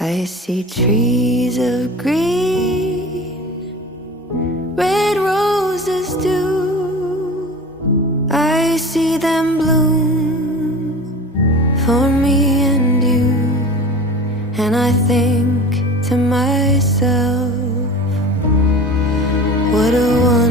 I see trees of green, red roses too. I see them bloom for me and you. And I think to myself, what a